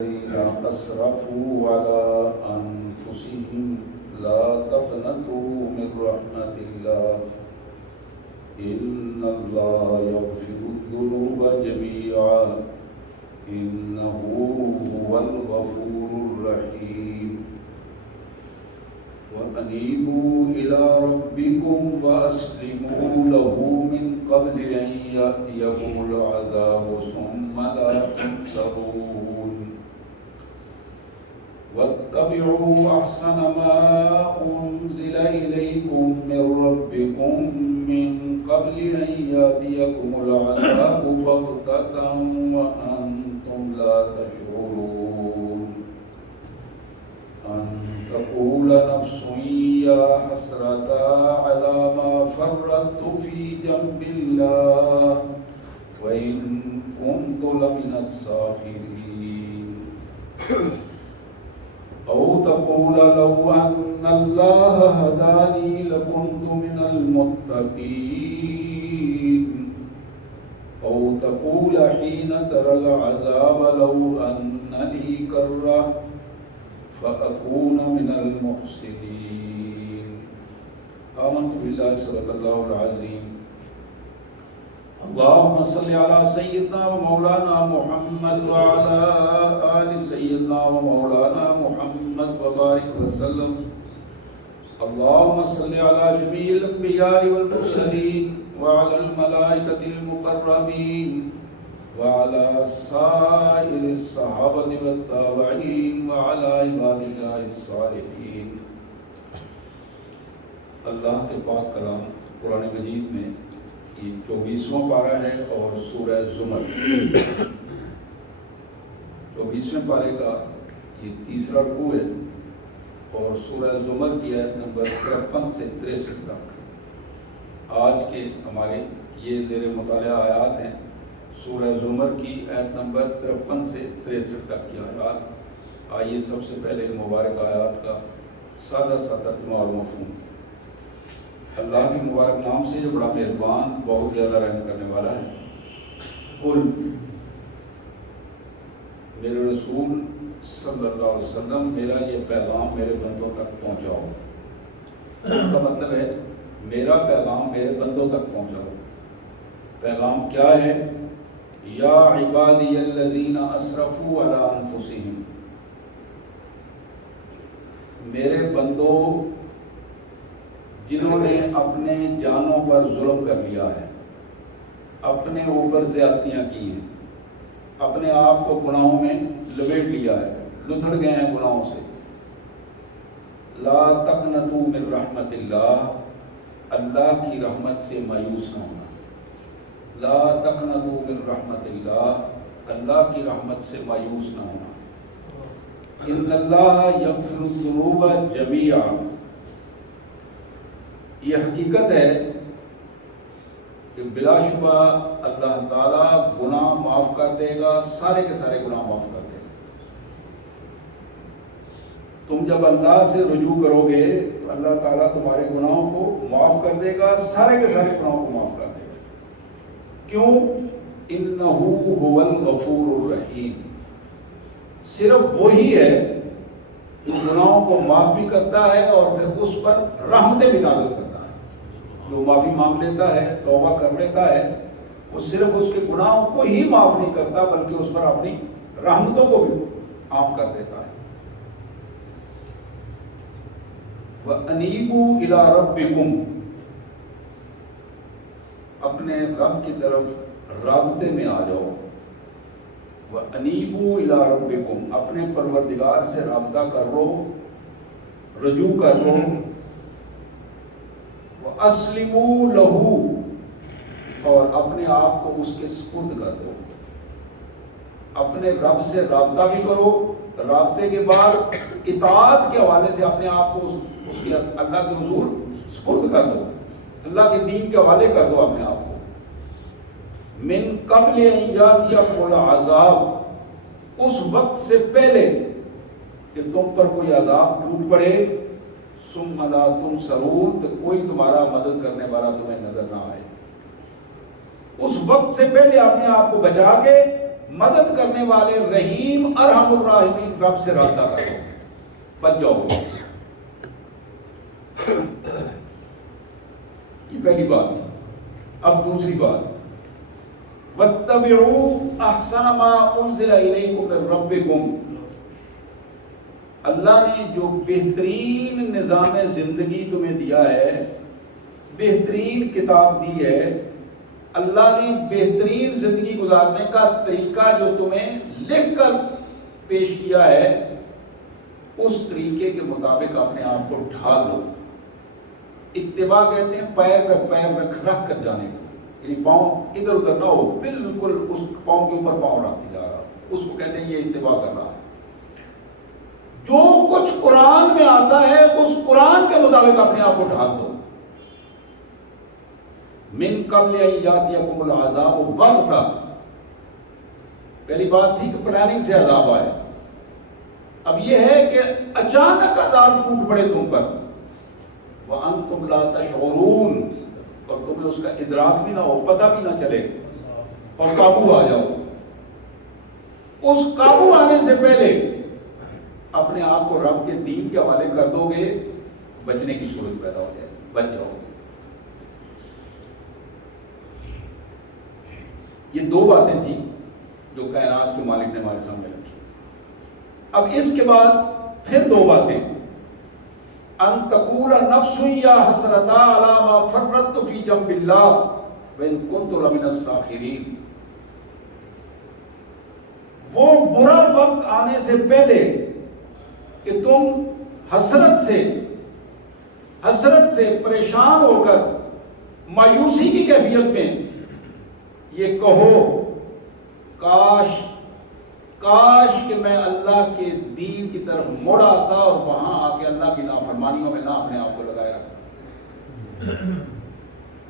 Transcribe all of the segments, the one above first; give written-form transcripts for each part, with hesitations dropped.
الذين أسرفوا على أنفسهم لا تقنطوا من رحمة الله إن الله يغفر الذنوب جميعا إنه هو الغفور الرحيم وأنيبوا إلى ربكم وأسلموا له من قبل أن يأتيكم العذاب ثم لا تنصرون واتبعوا أحسن ما أنزل إليكم من ربكم من قبل أن يأتيكم العذاب بغتة وأنتم لا تشعرون أن تقول نفس يا حسرة على ما فرطت في جنب الله وإن كنت لمن الساخرين أو تقول لو أن الله هداني لكنت من المتقين أو تقول حين ترى العذاب لو أن لي كرة فأكون من المحسنين آمنت بالله صدق الله العظيم اللهم صل على سيدنا ومولانا محمد وعلى آل سيدنا ومولانا محمد وبارك وسلم اللهم صل على جميع الأنبياء والمرسلين وعلى الملائكة المقربين وعلى سائر الصحابة والتابعين وعلى عباد الله الصالحين اللہ کے پاک کلام قرآن مجید میں یہ 24واں پارہ ہے اور سورہ زمر 24ویں پارے کا یہ تیسرا رکوع ہے اور سورہ زمر کی آیت نمبر 53 سے 63 تک آج کے ہمارے یہ زیر مطالعہ آیات ہیں سورہ زمر کی آیت نمبر 53 سے 63 تک کی آیات آئیے سب سے پہلے مبارک آیات کا سادہ سا ترجمہ اور مفہوم اللہ کے مبارک نام سے جو بڑا مہربان بہت زیادہ رحم کرنے والا ہے قل میرے رسول صلی اللہ علیہ وسلم میرا یہ پیغام میرے بندوں تک پہنچاؤ اس کا مطلب ہے میرا پیغام میرے بندوں تک پہنچاؤ پیغام کیا ہے یا عبادی الذین اسرفوا علی انفسہم میرے بندوں جنہوں نے اپنے جانوں پر ظلم کر لیا ہے اپنے اوپر زیادتیاں کی ہیں اپنے آپ کو گناہوں میں لپیٹ لیا ہے لتھڑ گئے ہیں گناہوں سے لا تقنطوا من رحمت اللہ اللہ کی رحمت سے مایوس نہ ہونا لا تقنطوا من رحمت اللہ اللہ کی رحمت سے مایوس نہ ہونا ان اللہ یغفر الذنوب جميعا یہ حقیقت ہے کہ بلا شبہ اللہ تعالیٰ گناہ معاف کر دے گا سارے کے سارے گناہ معاف کر دے گا تم جب اللہ سے رجوع کرو گے تو اللہ تعالیٰ تمہارے گناہوں کو معاف کر دے گا سارے کے سارے گناہوں کو معاف کر دے گا کیوں انہو هو الغفور الرحیم صرف وہی ہے گناہوں کو معاف بھی کرتا ہے اور پھر اس پر رحمتیں بھی نازل کرتا ہے جو معافی مانگ لیتا ہے توبہ کر لیتا ہے وہ صرف اس کے گناہوں کو ہی معاف نہیں کرتا بلکہ اس پر اپنی رحمتوں کو بھی عام کر دیتا ہے وَأَنِيبُوا إِلَىٰ رَبِّكُمْ اپنے رب کی طرف رابطے میں آ جاؤ وَأَنِيبُوا إِلَىٰ رَبِّكُمْ اپنے پروردگار سے رابطہ کر لو رجوع کر لو وَأَسْلِمُوا لَهُ اور اپنے آپ کو اس کے سپرد کر دو اپنے رب سے رابطہ بھی کرو رابطے کے بعد اطاعت کے حوالے سے اپنے آپ کو اس کے اللہ کے حضور سپرد کر دو اللہ کے دین کے حوالے کر دو اپنے آپ کو من قبل ان یاتیکم العذاب اس وقت سے پہلے کہ تم پر کوئی عذاب ٹوٹ پڑے ثم لا تنصرون تو کوئی تمہارا مدد کرنے والا تمہیں نظر نہ آئے اس وقت سے پہلے اپنے آپ کو بچا کے مدد کرنے والے رحیم ارحم الراحمین رب سے رابطہ کرو، بچ جاؤ گے۔ یہ پہلی بات تھی۔ اب دوسری بات، وَاتَّبِعُوا أَحْسَنَ مَا أُنزِلَ إِلَيْكُم مِّن رَّبِّكُم، اللہ نے جو بہترین نظام زندگی تمہیں دیا ہے، بہترین کتاب دی ہے، اللہ نے بہترین زندگی گزارنے کا طریقہ جو تمہیں لکھ کر پیش کیا ہے، اس طریقے کے مطابق اپنے آپ کو ڈھال لو۔ اتباع کہتے ہیں پیر پر پیر رکھ کر جانے کو، یعنی پاؤں ادھر ادھر نہ ہو، بالکل اس پاؤں کے اوپر پاؤں رکھتے جا رہا، اس کو کہتے ہیں یہ اتباع کر رہا ہے۔ جو کچھ قرآن میں آتا ہے اس قرآن کے مطابق اپنے آپ کو ڈھال دو۔ من قبل ان یاتیکم العذاب بغتہ، پہلی بات تھی کہ پلاننگ سے عذاب آئے، اب یہ ہے کہ اچانک عذاب ٹوٹ پڑے تم پر، وانتم لا تشعرون، اور تمہیں اس کا ادراک بھی نہ ہو، پتہ بھی نہ چلے، اور قابو آ جاؤ۔ اس قابو آنے سے پہلے اپنے آپ کو رب کے دین کے حوالے کر دو گے، بچنے کی صورت پیدا ہو جائے، بچ جاؤ گے۔ یہ دو باتیں تھیں جو کائنات کے مالک نے ہمارے سامنے رکھی۔ اب اس کے بعد پھر دو باتیں، ان تقول نفس یا حسرتا علی ما فرطت فی جنب اللہ وان کنت لمن الساخرین، وہ برا وقت آنے سے پہلے کہ تم حسرت سے پریشان ہو کر مایوسی کی کیفیت میں یہ کہو کاش کہ میں اللہ کے دین کی طرف مڑ آتا اور وہاں آ کے اللہ کی نافرمانیوں میں نہ اپنے آپ کو لگائے رکھتا۔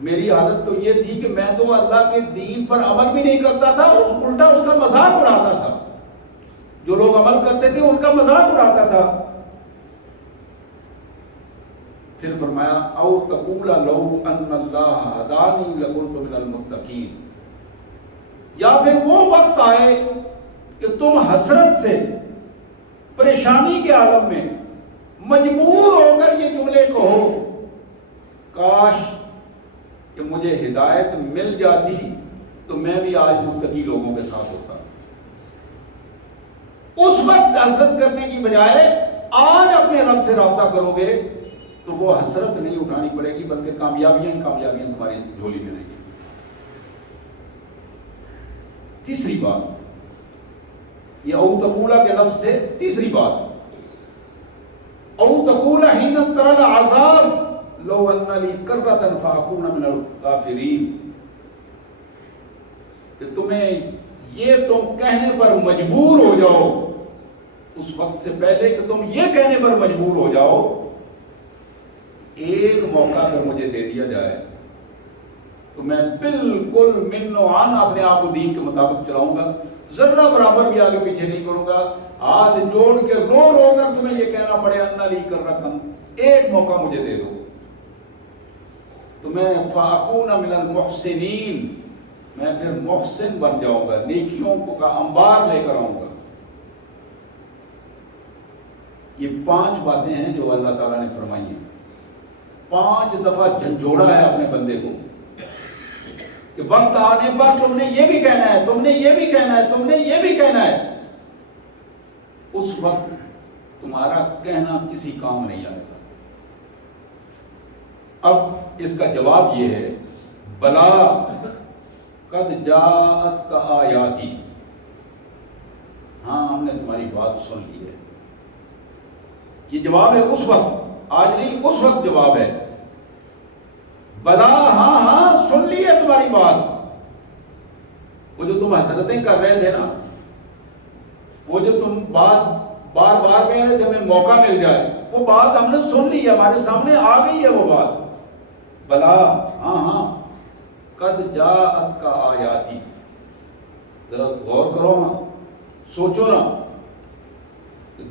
میری حالت تو یہ تھی کہ میں تو اللہ کے دین پر عمل بھی نہیں کرتا تھا، الٹا اس کا مذاق اڑاتا تھا، جو لوگ عمل کرتے تھے ان کا مذاق اڑاتا تھا۔ پھر فرمایا او تقول لو ان اللہ ہدانی لکنت من المتقین، یا پھر وہ وقت آئے کہ تم حسرت سے پریشانی کے عالم میں مجبور ہو کر یہ جملے کہو کاش کہ مجھے ہدایت مل جاتی تو میں بھی آج متقی لوگوں کے ساتھ ہوتا۔ اس وقت حسرت کرنے کی بجائے آج اپنے رب سے رابطہ کرو گے تو وہ حسرت نہیں اٹھانی پڑے گی، بلکہ کامیابیاں تمہاری جھولی میں رہیں گی۔ تیسری بات، یہ او تقولا کے لفظ سے تیسری بات، او تقولا حین تری العذاب لو ان لی کرۃ فاکون من الغافرین، کہ تمہیں یہ تم کہنے پر مجبور ہو جاؤ، اس وقت سے پہلے کہ تم یہ کہنے پر مجبور ہو جاؤ ایک موقع اگر مجھے دے دیا جائے تو میں بالکل من و عن اپنے آپ کو دین کے مطابق چلاؤں گا، ذرہ برابر بھی آگے پیچھے نہیں کروں گا، ہاتھ جوڑ کے رو کر تمہیں یہ کہنا پڑے انا لی کر رکھا، ایک موقع مجھے دے دو تو میں فاکون من المحسنین، میں پھر محسن بن جاؤں گا، نیکیوں کا انبار لے کر آؤں گا۔ یہ 5 باتیں ہیں جو اللہ تعالیٰ نے فرمائی ہیں، 5 دفعہ جھنجھوڑا ہے اپنے بندے کو کہ وقت آنے پر تم نے یہ بھی کہنا ہے، تم نے یہ بھی کہنا ہے، تم نے یہ بھی کہنا ہے، اس وقت تمہارا کہنا کسی کام نہیں آئے گا۔ اب اس کا جواب یہ ہے بلا قد جاءت کا آیاتی، ہاں ہم نے تمہاری بات سن لی ہے۔ یہ جواب ہے اس وقت، آج نہیں، اس وقت جواب ہے بلا، ہاں سن لی ہے تمہاری بات۔ وہ جو تم حسرتیں کر رہے تھے نا، وہ جو تم بات بار بار کہہ رہے تھے ہمیں موقع مل جائے، وہ بات ہم نے سن لی ہے، ہمارے سامنے آ گئی ہے وہ بات۔ بلا، ہاں قد جاءت کا آیاتی، ذرا غور کرو نا، سوچو نا،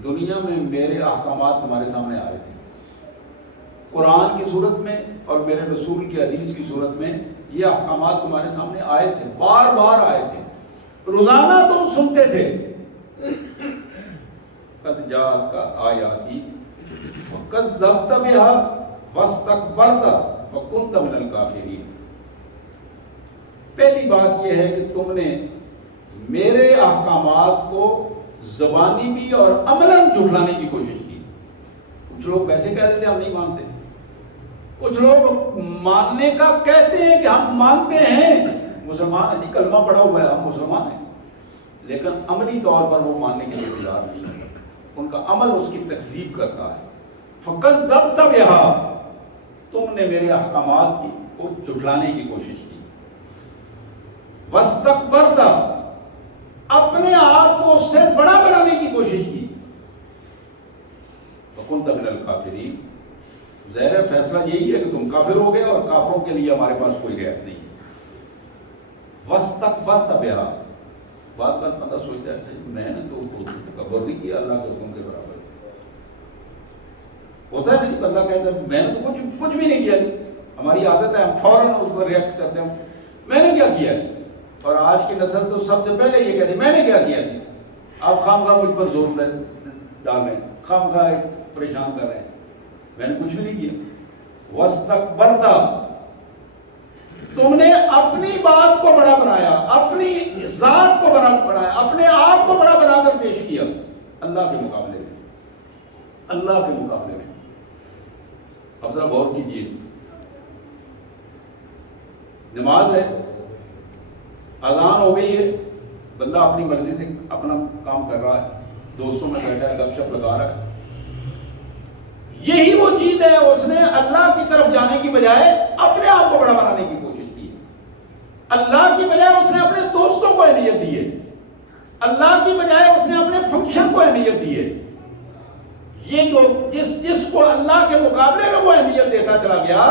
دنیا میں میرے احکامات تمہارے سامنے آئے تھے، قرآن کی صورت میں اور میرے رسول کی حدیث کی صورت میں یہ احکامات تمہارے سامنے آئے تھے، بار بار آئے تھے، روزانہ تم سنتے تھے قد جاءت کا آیاتی فکذبت بها واستکبرت وکنت من الکافرین. پہلی بات یہ ہے کہ تم نے میرے احکامات کو زبانی بھی اور عملاً جھٹلانے کی کوشش کی. کچھ لوگ ویسے کہہ دیتے ہیں ہم نہیں مانتے، کچھ لوگ ماننے کا کہتے ہیں کہ ہم مانتے ہیں، مسلمان ہیں جی، کلمہ پڑھا ہوا ہے، ہم مسلمان ہیں، لیکن عملی طور پر وہ ماننے کے لیے تیار نہیں ہے، ان کا عمل اس کی تکذیب کرتا ہے. فکذبت بها، تم نے میرے احکامات کو جھٹلانے کی کوشش کی. واستکبرت، اپنے آپ کو اس سے بڑا بنانے کی کوشش کی. وکنت من الکافرین، ظاہر فیصلہ یہی ہے کہ تم کافر ہو گئے اور کافروں کے لیے ہمارے پاس کوئی رعایت نہیں ہے. واستکبرت بها، بات بندہ سوچتا ہے اچھا میں نے تو تکبر نہیں کیا اللہ کے حکم کے برابر. ہوتا ہے نہیں، بندہ کہتا ہے میں نے تو کچھ بھی نہیں کیا. ہماری عادت ہے ہم فوراً اس پر ریئیکٹ کرتے ہیں میں نے کیا کیا ہے. اور آج کی نسل تو سب سے پہلے یہ کہتی ہے میں نے کیا کیا ہے. آپ خواہ مجھ پر زور ڈال رہے ہیں، خواہ پریشان کر رہے ہیں، میں نے کچھ بھی نہیں کیا. واستکبرت، تم نے اپنی بات کو بڑا بنایا، اپنی ذات کو بڑا بنایا، اپنے آپ کو بڑا بنا کر پیش کیا اللہ کے مقابلے میں. اللہ کے مقابلے میں اب ذرا غور کیجیے، نماز ہے، اذان ہو گئی ہے، بندہ اپنی مرضی سے اپنا کام کر رہا ہے، دوستوں میں بیٹھا ہے، گپ شپ لگا رہا ہے. یہی وہ چیز ہے، اس نے اللہ کی طرف جانے کی بجائے اپنے آپ کو بڑا بنانے کی کوشش کی. اللہ کی بجائے اس نے اپنے دوستوں کو اہمیت دی ہے، اللہ کی بجائے اس نے اپنے فنکشن کو اہمیت دی ہے. یہ جو جس کو اللہ کے مقابلے میں وہ اہمیت دیتا چلا گیا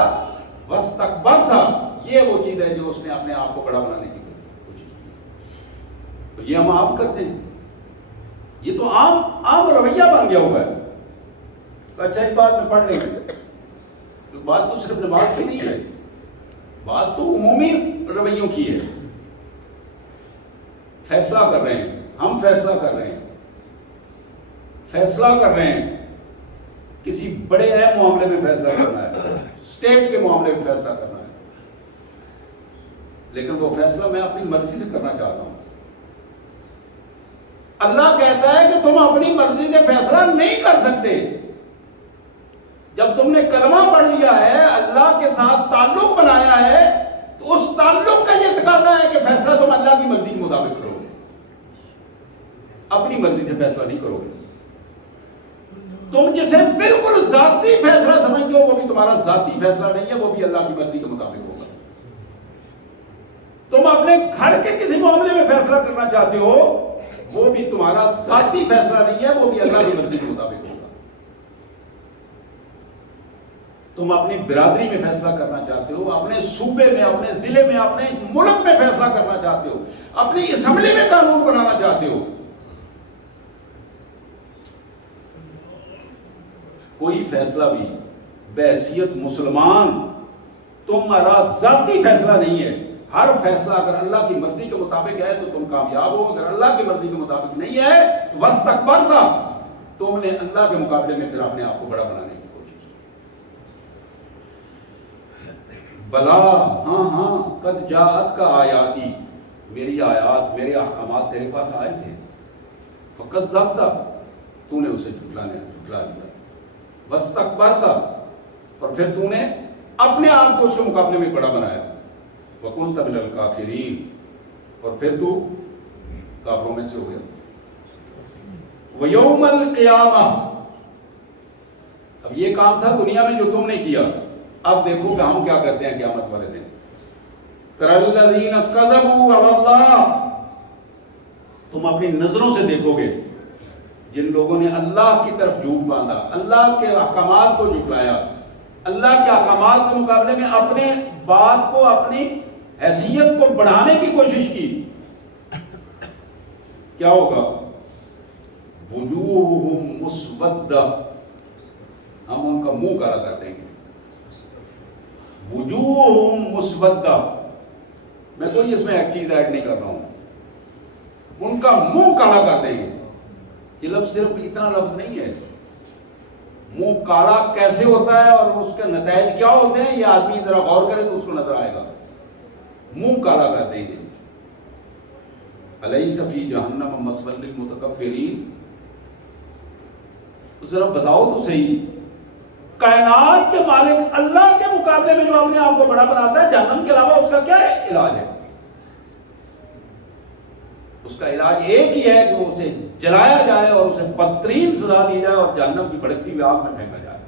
واستکبرت تھا، یہ وہ چیز ہے جو اس نے اپنے آپ کو بڑا بنانے کی کوشش کی. تو یہ ہم عام کرتے ہیں، یہ تو عام رویہ بن گیا ہوا ہے. اچھا ایک بات میں پڑھ لیں گے، بات تو صرف نماز کی نہیں ہے، بات تو عمومی رویوں کی ہے. فیصلہ کر رہے ہیں ہم، فیصلہ کر رہے ہیں، فیصلہ کر رہے ہیں، کسی بڑے اہم معاملے میں فیصلہ کرنا ہے، اسٹیٹ کے معاملے میں فیصلہ کرنا ہے، لیکن وہ فیصلہ میں اپنی مرضی سے کرنا چاہتا ہوں. اللہ کہتا ہے کہ تم اپنی مرضی سے فیصلہ نہیں کر سکتے. جب تم نے کلمہ پڑھ لیا ہے، اللہ کے ساتھ تعلق بنایا ہے، تو اس تعلق کا یہ تقاضا ہے کہ فیصلہ تم اللہ کی مرضی کے مطابق کرو گے، اپنی مرضی سے فیصلہ نہیں کرو گے. تم جسے بالکل ذاتی فیصلہ سمجھتے ہو وہ بھی تمہارا ذاتی فیصلہ نہیں ہے، وہ بھی اللہ کی مرضی کے مطابق ہوگا. تم اپنے گھر کے کسی معاملے میں فیصلہ کرنا چاہتے ہو، وہ بھی تمہارا ذاتی فیصلہ نہیں ہے، وہ بھی اللہ کی مرضی کے مطابق ہوگا. تم اپنی برادری میں فیصلہ کرنا چاہتے ہو، اپنے صوبے میں، اپنے ضلع میں، اپنے ملک میں فیصلہ کرنا چاہتے ہو، اپنی اسمبلی میں قانون بنانا چاہتے ہو، کوئی فیصلہ بھی بحیثیت مسلمان تمہارا ذاتی فیصلہ نہیں ہے. ہر فیصلہ اگر اللہ کی مرضی کے مطابق ہے تو تم کامیاب ہو، اگر اللہ کی مرضی کے مطابق نہیں ہے تو واستکبرت، تم نے اللہ کے مقابلے میں پھر اپنے آپ کو بڑا بنانے کی کوشش کی. بلا، ہاں قد جاءت کا آیاتی، میری آیات، میرے احکامات تیرے پاس آئے تھے. فکذبت، تو نے اسے جھٹلا لیا. واستکبرت، اور پھر تو نے اپنے آپ کو اس کے مقابلے میں بڑا بنایا. وکنت من الکافرین، اور پھر تو کافروں میں سے ہو گیا. ویوم القیامہ، اب یہ کام تھا دنیا میں جو تم نے کیا، اب دیکھو کہ ہم کیا کرتے ہیں قیامت والے دن. تری الذین کذبوا علی اللہ، تم اپنی نظروں سے دیکھو گے جن لوگوں نے اللہ کی طرف جھوٹ باندھا، اللہ کے احکامات کو جھٹلایا، اللہ کے احکامات کے مقابلے میں اپنے بات کو، اپنی حیثیت کو بڑھانے کی کوشش کی. کیا ہوگا؟ وجوہہم مسودہ، ہم ان کا منہ کالا کر دیں گے. وجوہہم مسودہ، میں کوئی اس میں ایک چیز ایڈ نہیں کر رہا ہوں. ان کا منہ کالا کر دیں گے. یہ لفظ صرف اتنا لفظ نہیں ہے. منہ کالا کیسے ہوتا ہے اور اس کے نتائج کیا ہوتے ہیں، یہ آدمی ذرا غور کرے تو اس کو نظر آئے گا. منہ کالا کر دیں گے. الیس فی جہنم مثوی للمتکبرین. تو ذرا بتاؤ تو صحیح، کائنات کے مالک اللہ کے مقابلے میں جو اپنے آپ کو بڑا بناتا ہے، جہنم کے علاوہ اس کا کیا علاج ہے؟ اس کا علاج ایک ہی ہے کہ اسے جلایا جائے اور اسے بدترین سزا دی جائے اور جہنم کی بھڑکتی ہوئی آگ میں پھینکا جائے.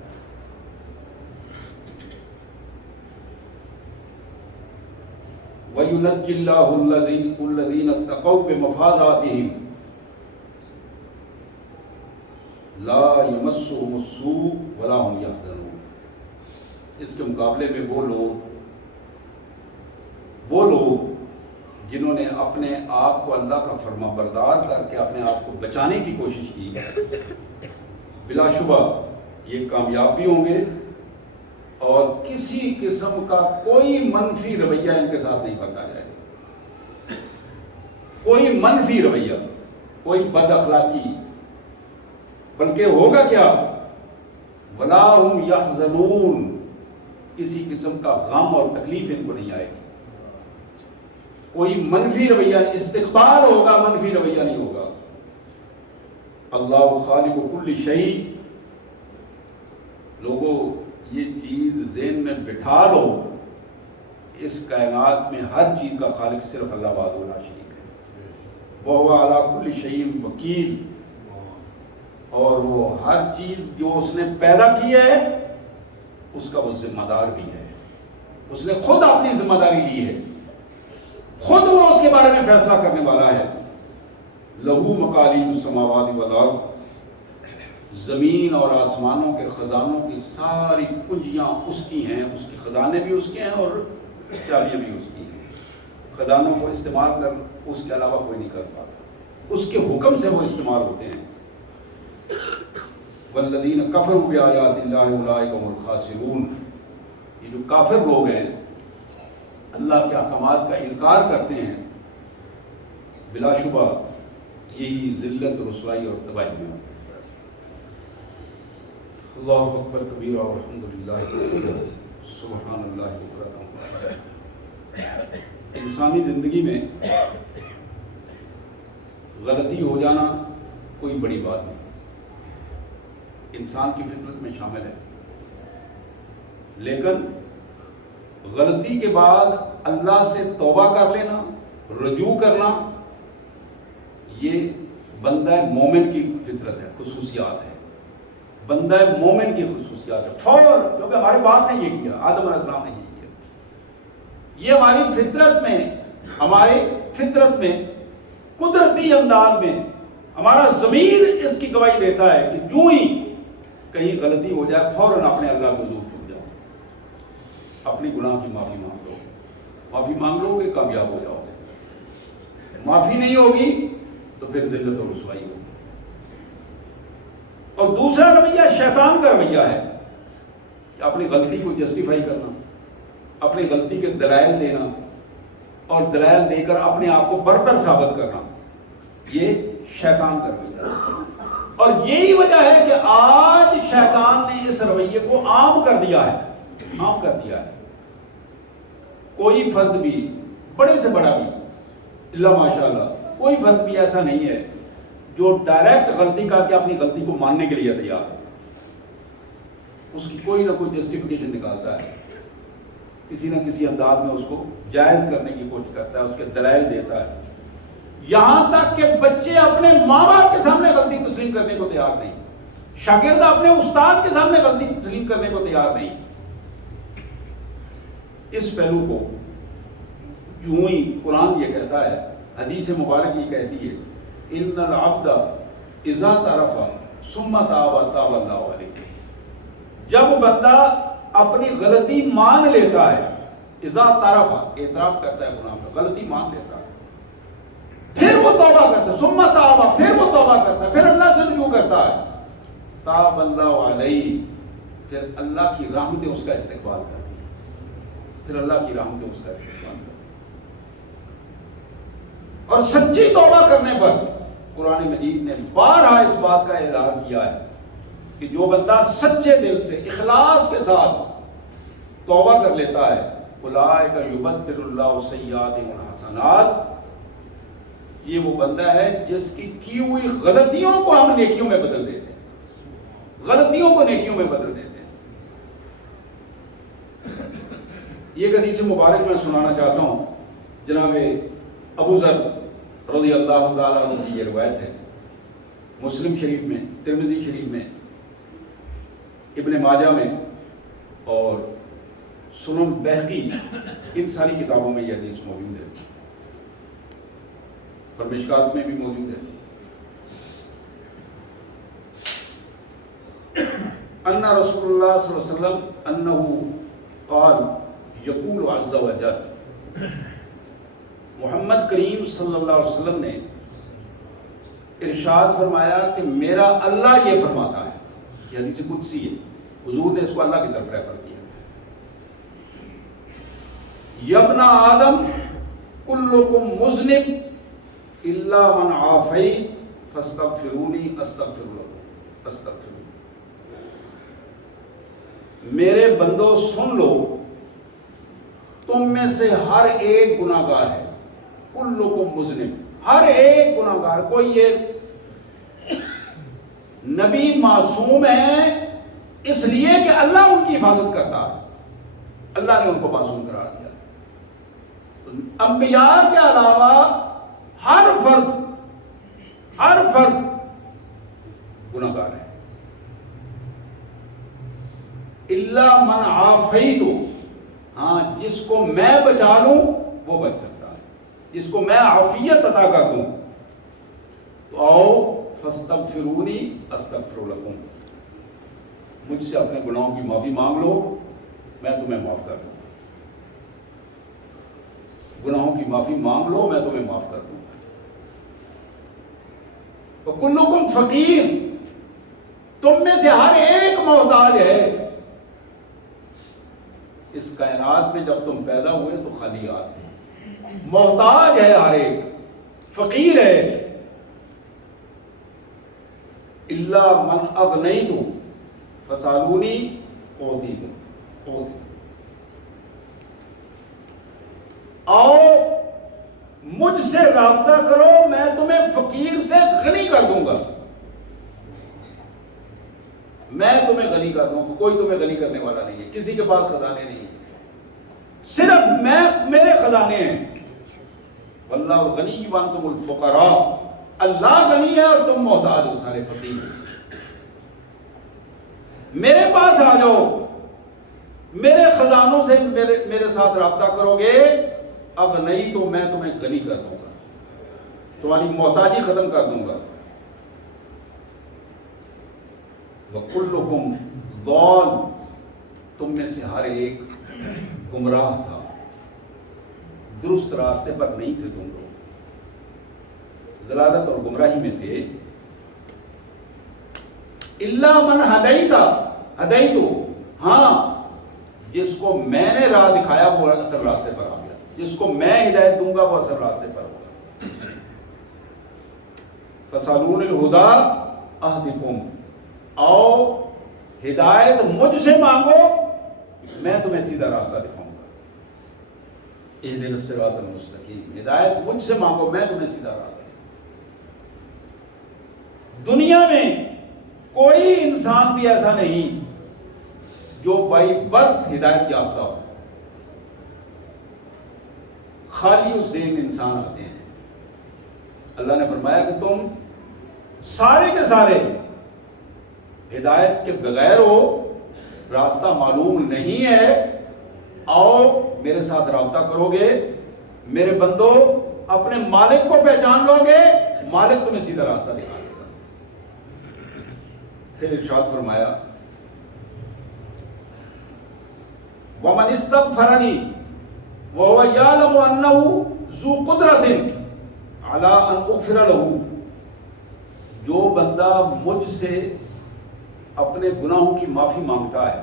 وَيُنَجِّ اللَّهُ الَّذِينَ اتَّقَوْا بِمَفَازَاتِهِمْ لَا يَمَسُّهُمُ السُّوءُ وَلَا هُمْ يَحْزَنُونَ. اس کے مقابلے میں وہ لوگ جنہوں نے اپنے آپ کو اللہ کا فرما بردار کر کے اپنے آپ کو بچانے کی کوشش کی، بلا شبہ یہ کامیاب بھی ہوں گے اور کسی قسم کا کوئی منفی رویہ ان کے ساتھ نہیں برتا جائے گا. کوئی منفی رویہ، کوئی بد اخلاقی، بلکہ ہوگا کیا؟ وَلَا هُمْ يَحْزَنُونَ. کسی قسم کا غم اور تکلیف ان کو نہیں آئے گی. کوئی منفی رویہ نہیں، استقبال ہوگا، منفی رویہ نہیں ہوگا. اللہ خالق کل شیء. لوگوں یہ چیز ذہن میں بٹھا لو، اس کائنات میں ہر چیز کا خالق صرف اللہ وحدہ لا شریک ہے. وَهُوَ عَلَىٰ كُلِّ شَيْءٍ وَكِيلٌ. اور وہ ہر چیز جو اس نے پیدا کی ہے اس کا وہ ذمہ دار بھی ہے. اس نے خود اپنی ذمہ داری لی ہے، خود وہ اس کے بارے میں فیصلہ کرنے والا ہے. لہو مقالید السماوات والارض. زمین اور آسمانوں کے خزانوں کی ساری کنجیاں اس کی ہیں، اس کے خزانے بھی اس کے ہیں اور چابیاں بھی اس کی ہیں. خزانوں کو استعمال کر اس کے علاوہ کوئی نہیں کر پاتا، اس کے حکم سے وہ استعمال ہوتے ہیں. والذین کفروا بآیات اللہ اولئک هم الخاسرون. یہ جو کافر لوگ ہیں، اللہ کے احکامات کا انکار کرتے ہیں، بلا شبہ یہی ذلت، رسوائی اور تباہی میں. اللہ اکبر کبیرہ والحمدللہ کثیرہ سبحان اللہ بکرۃ. انسانی زندگی میں غلطی ہو جانا کوئی بڑی بات نہیں، انسان کی فطرت میں شامل ہے. لیکن غلطی کے بعد اللہ سے توبہ کر لینا، رجوع کرنا، یہ بندہ مومن کی فطرت ہے، خصوصیات ہے. بندہ مومن کی خصوصیات ہے. فوراً، کیونکہ ہمارے باپ نے یہ کیا، آدم علیہ السلام نے یہ کیا. یہ ہماری فطرت میں قدرتی انداز میں ہمارا ضمیر اس کی گواہی دیتا ہے کہ جو ہی کہیں غلطی ہو جائے فوراً اپنے اللہ کو حضور چھوٹ جاؤ، اپنی گناہ کی معافی مانگ لو. معافی مانگ لو گے کامیاب ہو جاؤ گے. معافی نہیں ہوگی تو پھر ذلت اور رسوائی ہوگی. اور دوسرا رویہ شیطان کا رویہ ہے کہ اپنی غلطی کو جسٹیفائی کرنا، اپنی غلطی کے دلائل دینا اور دلائل دے کر اپنے آپ کو برتر ثابت کرنا. یہ شیطان کا رویہ ہے. اور یہی وجہ ہے کہ آج شیطان نے اس رویے کو عام کر دیا ہے. کوئی فرد بھی، بڑے سے بڑا بھی، اللہ ماشاءاللہ، کوئی فرد بھی ایسا نہیں ہے جو ڈائریکٹ غلطی کر کے اپنی غلطی کو ماننے کے لیے تیار ہے. اس کی کوئی نہ کوئی جسٹیفیکیشن نکالتا ہے، کسی نہ کسی انداز میں اس کو جائز کرنے کی کوشش کرتا ہے، اس کے دلائل دیتا ہے. یہاں تک کہ بچے اپنے ماں باپ کے سامنے غلطی تسلیم کرنے کو تیار نہیں، شاگرد اپنے استاد کے سامنے غلطی تسلیم کرنے کو تیار نہیں. اس پہلو کو یوں ہی قرآن یہ کہتا ہے، حدیث مبارک یہ کہتی ہے، ان العبد اذا تعرف ثم تاب تاب اللہ علیہ. جب بندہ اپنی غلطی مان لیتا ہے، اذا تعرف، اعتراف کرتا ہے گناہ کا، غلطی مان لیتا ہے، پھر وہ توبہ کرتا ہے، ثم تاب، پھر وہ توبہ کرتا ہے، پھر اللہ سے رجوع کرتا ہے، تاب اللہ علیہ، پھر اللہ کی رحمتیں اس کا استقبال کرتی ہیں، پھر اللہ کی رحمتیں اس کا استقبال کرتی ہیں. اور سچی توبہ کرنے پر قرآن مجید نے بارہا اس بات کا اعلان کیا ہے کہ جو بندہ سچے دل سے اخلاص کے ساتھ توبہ کر لیتا ہے، اولئک یبدل اللہ سیئاتہم حسنات، یہ وہ بندہ ہے جس کی ہوئی غلطیوں کو ہم نیکیوں میں بدل دیتے ہیں، غلطیوں کو نیکیوں میں بدل دیتے ہیں۔ یہ حدیث مبارک میں سنانا چاہتا ہوں، جناب ابو ذر رضی اللہ تعالیٰ عنہ کی یہ روایت ہے، مسلم شریف میں، ترمذی شریف میں، ابن ماجہ میں اور سنن بہقی، ان ساری کتابوں میں یہ حدیث موجود ہے، اور مشکات میں بھی موجود ہے۔ ان رسول اللہ صلی اللہ علیہ وسلم انہ قال یقول عز وجل، محمد کریم صلی اللہ علیہ وسلم نے ارشاد فرمایا کہ میرا اللہ یہ فرماتا ہے، یہ حدیث قدسی ہے، حضور نے اس کو اللہ کی طرف ریفر کیا، یا ابن آدم کلکم مذنب الا من عافیت فاستغفرونی استغفر لکم استغفر، میرے بندو سن لو، تم میں سے ہر ایک گناہ گار ہے، کلکم مذنب، ہر ایک گناہ گار، کوئی یہ نبی معصوم ہے اس لیے کہ اللہ ان کی حفاظت کرتا ہے، اللہ نے ان کو معصوم قرار دیا۔ انبیاء کے علاوہ ہر فرد گناہ گار ہے، الا من عافیت، ہاں جس کو میں بچا لوں وہ بچ سکتا ہے، جس کو میں عافیت عطا کر دوں، تو آؤ فاستغفرونی استغفر لکم، مجھ سے اپنے گناہوں کی معافی مانگ لو، میں تمہیں معاف کر دوں، گناہوں کی معافی مانگ لو، میں تمہیں معاف کر دوں۔ وکلکم فقیر، تم میں سے ہر ایک محتاج ہے، اس کائنات میں جب تم پیدا ہوئے تو خالی آتے، محتاج ہے ہر ایک، فقیر ہے، الا من اغنیت فسالونی اعطیکم، آؤ مجھ سے رابطہ کرو، میں تمہیں فقیر سے غنی کر دوں گا، میں تمہیں غنی کر دوں گا، کوئی تمہیں غنی کرنے والا نہیں ہے، کسی کے پاس خزانے نہیں ہیں، صرف میرے خزانے ہیں، واللہ غنی وانتم الفقراء، اللہ غنی ہے اور تم محتاج ہو، سارے فقیر، میرے پاس آ جاؤ، میرے خزانوں سے میرے ساتھ رابطہ کرو گے، اب نہیں تو میں تمہیں غنی کر دوں گا، تمہاری محتاجی ختم کر دوں گا۔ وَكُلُّكُمْ ضَالٌ، تم میں سے ہر ایک گمراہ تھا، درست راستے پر نہیں تھے تم لوگ، ضلالت اور گمراہی میں تھے۔ اِلَّا مَنْ ہَدَيْتُ، ہاں جس کو میں نے راہ دکھایا وہ اصل راستے پر آ گیا، جس کو میں ہدایت دوں گا وہ اصل راستے پر ہوگا۔ فَسَأَلُونِ الْهُدَىٰ أَهْدِكُمْ، آؤ ہدایت مجھ سے مانگو، میں تمہیں سیدھا راستہ دکھاؤں گا، اهْدِنَا الصِّرَاطَ الْمُسْتَقِيمَ، ہدایت مجھ سے مانگو، میں تمہیں سیدھا راستہ دکھاؤں گا۔ دنیا میں کوئی انسان بھی ایسا نہیں جو بائی برتھ ہدایت یافتہ ہو، خالی الذہن انسان آتے ہیں۔ اللہ نے فرمایا کہ تم سارے کے سارے ہدایت کے بغیر ہو، راستہ معلوم نہیں ہے، آؤ میرے ساتھ رابطہ کرو گے، میرے بندو اپنے مالک کو پہچان لو گے، مالک تمہیں سیدھا راستہ دکھا دے گا۔ پھر ارشاد فرمایا وَمَنِ اسْتَغْفَرَنِي وَهُوَ يَعْلَمُ أَنَّهُ ذُو قُدْرَةٍ عَلَىٰ أَنْ أُغْفِرَ لَهُ، جو بندہ مجھ سے اپنے گناہوں کی معافی مانگتا ہے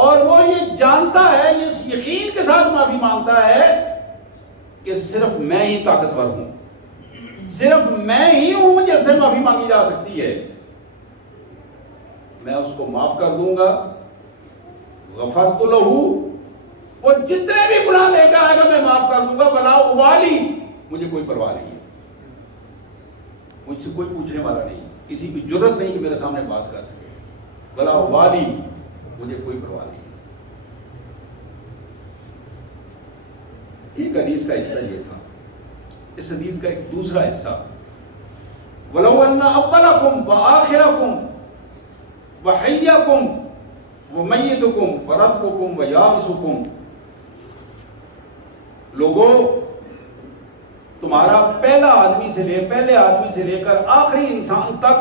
اور وہ یہ جانتا ہے، اس یقین کے ساتھ معافی مانگتا ہے کہ صرف میں ہی طاقتور ہوں، صرف میں ہی ہوں جس سے معافی مانگی جا سکتی ہے، میں اس کو معاف کر دوں گا. غفرت لہو، وہ جتنے بھی گناہ لے کے آئے گا میں معاف کر دوں گا. ولا ابالی، مجھے کوئی پرواہ نہیں ہے، مجھ سے کوئی پوچھنے والا نہیں، کسی کی جرت نہیں کہ میرے سامنے بات کر سکے. ولا ابالی، مجھے کوئی پرواہ نہیں. ایک حدیث کا حصہ یہ تھا. اس حدیث کا ایک دوسرا حصہ، وَلَوْ أَنَّ أَوَّلَكُمْ وَآخِرَكُمْ وَحَيَّكُمْ وَمَيِّتُكُمْ وَرَطْبُكُمْ وَيَابِسُكُمْ، لوگوں تمہارا پہلے آدمی سے لے کر آخری انسان تک،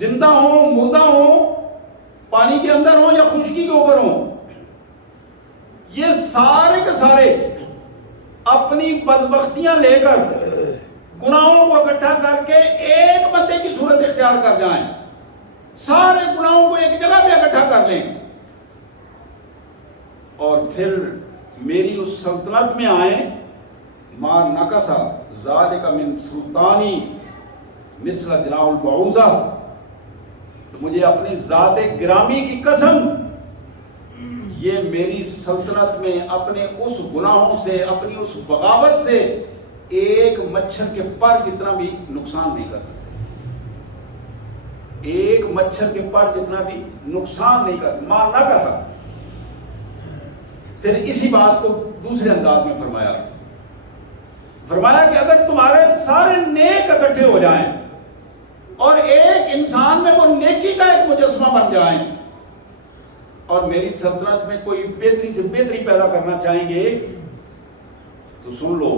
زندہ ہوں مردہ ہوں، پانی کے اندر ہوں یا خشکی کے اوپر ہوں، یہ سارے کے سارے اپنی بدبختیاں لے کر گناہوں کو اکٹھا کر کے ایک بندے کی صورت اختیار کر جائیں، سارے گناہوں کو ایک جگہ پہ اکٹھا کر لیں، اور پھر میری اس سلطنت میں آئیں. ما نقص ذالک من سلطانی مثل جناح البعوضہ، تو مجھے اپنی ذات گرامی کی قسم، یہ میری سلطنت میں اپنے اس گناہوں سے، اپنی اس بغاوت سے ایک مچھر کے پر جتنا بھی نقصان نہیں کر سکتے، ایک مچھر کے پر جتنا بھی نقصان نہیں کر سکتے. ما نقص. پھر اسی بات کو دوسرے انداز میں فرمایا کہ اگر تمہارے سارے نیک اکٹھے ہو جائیں اور ایک انسان میں وہ نیکی کا ایک مجسمہ بن جائیں، اور میری سلطنت میں کوئی بہتری سے بہتری پیدا کرنا چاہیں گے، تو سن لو،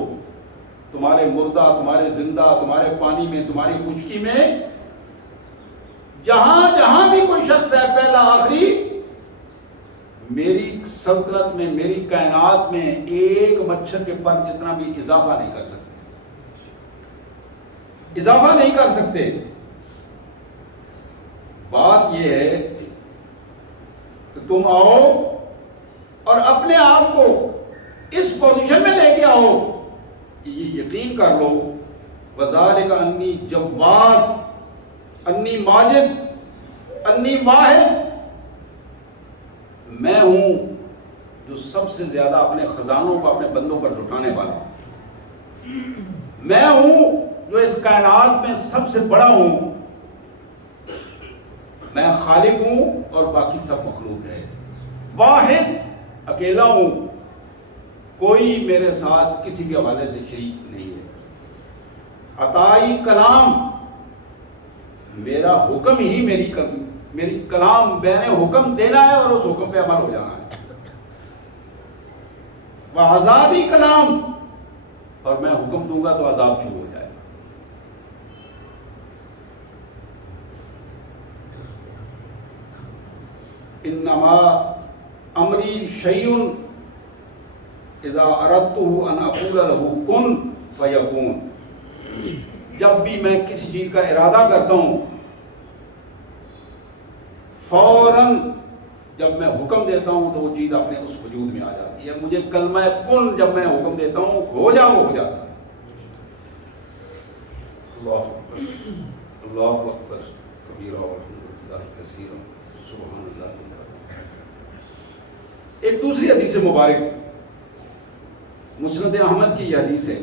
تمہارے مردہ، تمہارے زندہ، تمہارے پانی میں، تمہاری خشکی میں، جہاں جہاں بھی کوئی شخص ہے، پہلا آخری، میری سلطنت میں، میری کائنات میں ایک مچھر کے پر جتنا بھی اضافہ نہیں کر سکتے، اضافہ نہیں کر سکتے. بات یہ ہے کہ تم آؤ اور اپنے آپ کو اس پوزیشن میں لے کے آؤ کہ یہ یقین کر لو، وَذَلِكَ أَنِّي جَوَّادٌ أَنِّي مَاجِدٌ أَنِّي وَاحِدٌ، میں ہوں جو سب سے زیادہ اپنے خزانوں کو اپنے بندوں پر لٹانے والا ہوں، میں ہوں جو اس کائنات میں سب سے بڑا ہوں، میں خالق ہوں اور باقی سب مخلوق ہے. واحد، اکیلا ہوں، کوئی میرے ساتھ کسی کے حوالے سے شریک نہیں ہے. عطائی کلام، میرا حکم ہی میری کلام، میں نے حکم دینا ہے اور اس حکم پہ عمل ہو جانا ہے. وعذابی کلام، اور میں حکم دوں گا تو عذاب شروع ہو جائے گا. انما امری شیء اذا اردته ان اقول له کن فیکون، جب بھی میں کسی چیز کا ارادہ کرتا ہوں، فوراً جب میں حکم دیتا ہوں تو وہ چیز اپنے اس وجود میں آ جاتی ہے. مجھے کلمہ کن جب میں حکم دیتا ہوں ہو جا، وہ ہو جاتا ہے. اللہ اکبر، اللہ اکبر کبیرہ والحمدللہ کثیرہ سبحان اللہ. ایک دوسری حدیث مبارک مسند احمد کی یہ حدیث ہے،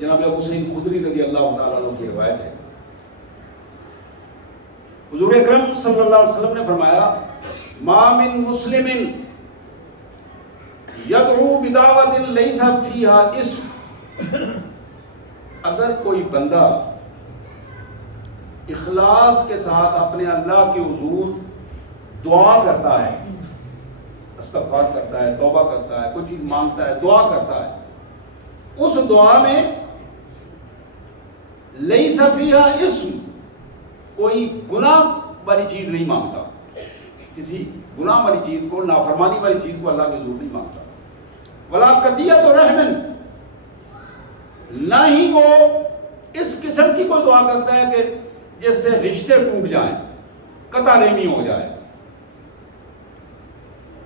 جناب ابو سعید خدری رضی اللہ تعالیٰ عنہ کی روایت ہے. حضور اکرم صلی اللہ علیہ وسلم نے فرمایا، ما من مسلم یدعو بدعوۃ لیس فیہا اسم، اگر کوئی بندہ اخلاص کے ساتھ اپنے اللہ کے حضور دعا کرتا ہے، استغفار کرتا ہے، توبہ کرتا ہے، کوئی چیز مانگتا ہے، دعا کرتا ہے، اس دعا میں لیس فیہا اسم، کوئی گناہ والی چیز نہیں مانگتا، کسی گناہ والی چیز کو، نافرمانی والی چیز کو اللہ کے حضور نہیں مانگتا. ولا قطیعۃ رحم، نہ ہی وہ اس قسم کی کوئی دعا کرتا ہے کہ جس سے رشتے ٹوٹ جائیں، قطع رحمی ہو جائے.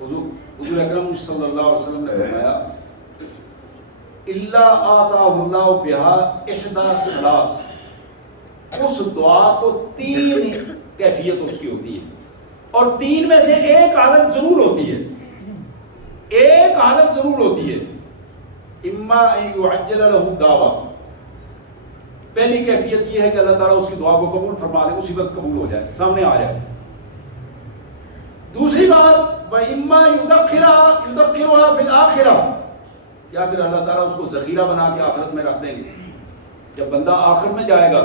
حضور اکرم صلی اللہ علیہ وسلم نے فرمایا الا آتاہ اللہ بہا احدی ثلاث، اس دعا کو 3 کیفیت اس کی ہوتی ہے، اور 3 میں سے ایک حالت ضرور ہوتی ہے، ایک حالت ضرور ہوتی ہے، اما ان یعجل له دعوی، پہلی کیفیت یہ ہے کہ اللہ تعالیٰ اس کی دعا کو قبول فرما لے، اسی وقت قبول ہو جائے، سامنے آ جائے۔ دوسری بات وَإِمَّا يُدَخِّرُهَا فِي الْآخِرَةِ، یا پھر اللہ تعالیٰ اس کو ذخیرہ بنا کے آخرت میں رکھ دیں گے، جب بندہ آخر میں جائے گا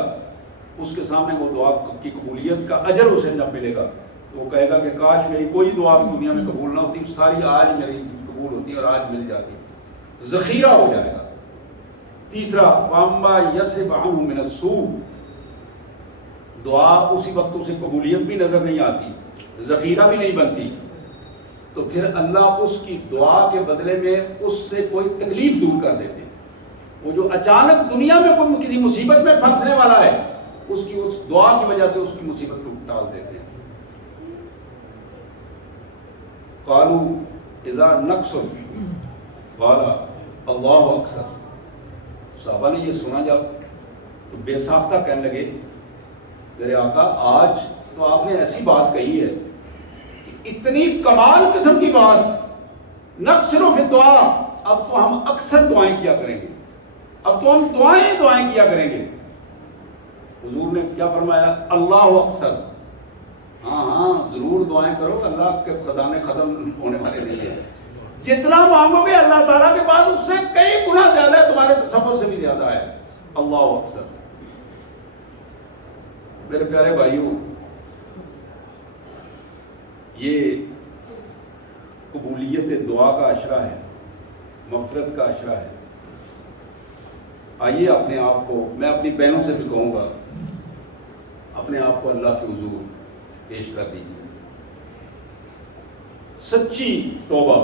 اس کے سامنے وہ دعا کی قبولیت کا اجر اسے جب ملے گا تو وہ کہے گا کہ کاش میری کوئی دعا بھی دنیا میں قبول نہ ہوتی، ساری آج میری قبول ہوتی اور آج مل جاتی، ذخیرہ ہو جائے گا۔ تیسرا وَأَمَّا يَصْرِفْ عَنْهُ مِنَ السُّوءِ، دعا اسی وقت اسے قبولیت بھی نظر نہیں آتی، ذخیرہ بھی نہیں بنتی، تو پھر اللہ اس کی دعا کے بدلے میں اس سے کوئی تکلیف دور کر دیتے ہیں۔ وہ جو اچانک دنیا میں کوئی کسی مصیبت میں پھنسنے والا ہے اس کی اس دعا کی وجہ سے اس کی مصیبت کو ٹال دیتے ہیں۔ قالوا اذا نقص قال اللہ اکثر، صحابہ نے یہ سنا جب تو بے ساختہ کہنے لگے میرے آقا آج تو آپ نے ایسی بات کہی ہے کہ اتنی کمال قسم کی بات، نقصر فی الدعاء، اب تو ہم اکثر دعائیں کیا کریں گے، اب تو ہم دعائیں کیا کریں گے۔ حضور نے کیا فرمایا؟ اللہ اکثر، ہاں ضرور دعائیں کرو، اللہ کے خزانے ختم ہونے والے نہیں ہیں، جتنا مانگو گے اللہ تعالیٰ کے پاس اس سے کئی گنا زیادہ ہے، تمہارے تصور سے بھی زیادہ ہے۔ اللہ اکثر۔ میرے پیارے بھائیوں، یہ قبولیت دعا کا اشرہ ہے، مغفرت کا اشرہ ہے۔ آئیے اپنے آپ کو، میں اپنی بہنوں سے بھی کہوں گا، اپنے آپ کو اللہ کے حضور پیش کر دیجیے۔ سچی توبہ،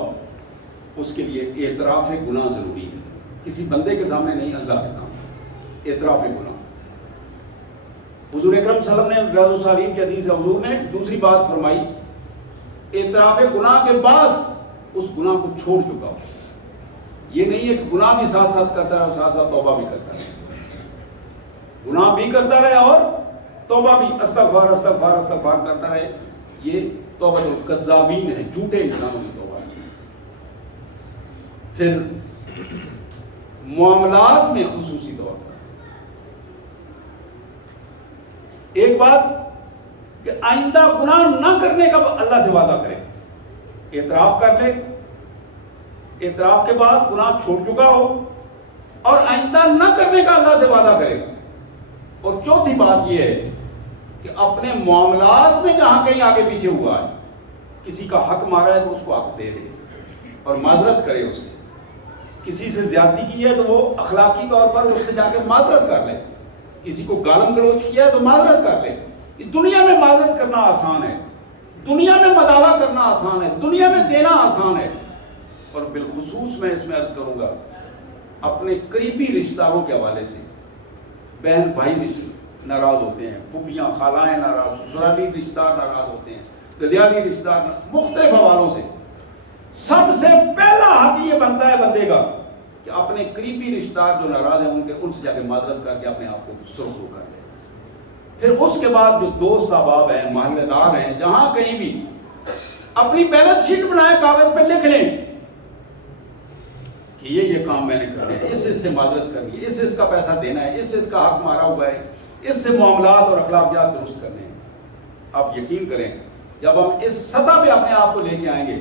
اس کے لیے اعتراف گناہ ضروری ہے، کسی بندے کے سامنے نہیں، اللہ کے سامنے اعتراف گناہ۔ حضور اکرم صلی اللہ علیہ وسلم نے ریاض الصالحین کی حدیث ہے، حضور نے دوسری بات فرمائی، اعتراف گناہ کے بعد اس گناہ کو چھوڑ چکا ہو۔ یہ نہیں ہے کہ گناہ بھی ساتھ ساتھ کرتا رہے اور ساتھ ساتھ توبہ بھی کرتا رہے، گناہ بھی کرتا رہے اور توبہ بھی، استغفار استغفار استغفار کرتا رہے، یہ توبہ الکذابین ہے، جھوٹے انسانوں کی توبہ ہے۔ پھر معاملات میں خصوصی طور پر ایک بات کہ آئندہ گناہ نہ کرنے کا اللہ سے وعدہ کرے، اعتراف کر لے، اعتراف کے بعد گناہ چھوڑ چکا ہو اور آئندہ نہ کرنے کا اللہ سے وعدہ کرے۔ اور چوتھی بات یہ ہے کہ اپنے معاملات میں جہاں کہیں آگے پیچھے ہوا ہے، کسی کا حق مارا ہے تو اس کو حق دے دے اور معذرت کرے اس سے، کسی سے زیادتی کی ہے تو وہ اخلاقی طور پر اس سے جا کے معذرت کر لے، کسی کو گالم گلوچ کیا ہے تو معذرت کر لے۔ دنیا میں معذرت کرنا آسان ہے، دنیا میں مداوع کرنا آسان ہے، دنیا میں دینا آسان ہے، اور بالخصوص میں اس میں عرض کروں گا اپنے قریبی رشتہ داروں کے حوالے سے، بہن بھائی ناراض ہوتے ہیں، پھوپھیاں خالائیں ناراض، سسرالی رشتہ دار ناراض ہوتے ہیں، ددیالی رشتہ دار، مختلف حوالوں سے۔ سب سے پہلا حق یہ بنتا ہے بندے کا کہ اپنے قریبی رشتہ دار جو ناراض ہیں ان سے جا کے معذرت کر کے اپنے آپ کو سرخرو کر دے۔ پھر اس کے بعد جو دوست احباب ہیں، محلے دار ہیں، جہاں کہیں بھی اپنی بیلنس شیٹ بنائیں، کاغذ پہ لکھ لیں کہ یہ کام میں نے کرنا ہے، اس سے معذرت کرنی ہے، اس کا پیسہ دینا ہے، اس کا حق مارا ہوا ہے، اس سے معاملات اور اخلاقیات درست کرنے ہیں۔ آپ یقین کریں جب ہم اس سطح پہ اپنے آپ کو لے کے آئیں گے،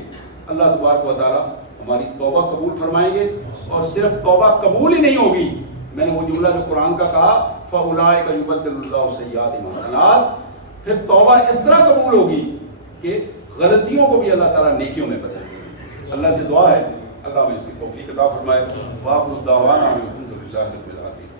اللہ تبارک و تعالیٰ ہماری توبہ قبول فرمائیں گے۔ اور صرف توبہ قبول ہی نہیں ہوگی، میں نے وہ جملہ جو قرآن کا کہا فَأُولَٰئِکَ يُبَدِّلُ اللَّهُ سَیِّئَاتِهِمْ حَسَنَاتٍ، پھر توبہ اس طرح قبول ہوگی کہ غلطیوں کو بھی اللہ تعالیٰ نیکیوں میں بدل دے۔ اللہ سے دعا ہے اللہ ہمیں اس کی توفیق عطا فرمائے۔ وآخر دعوانا الحمد للہ رب العالمین۔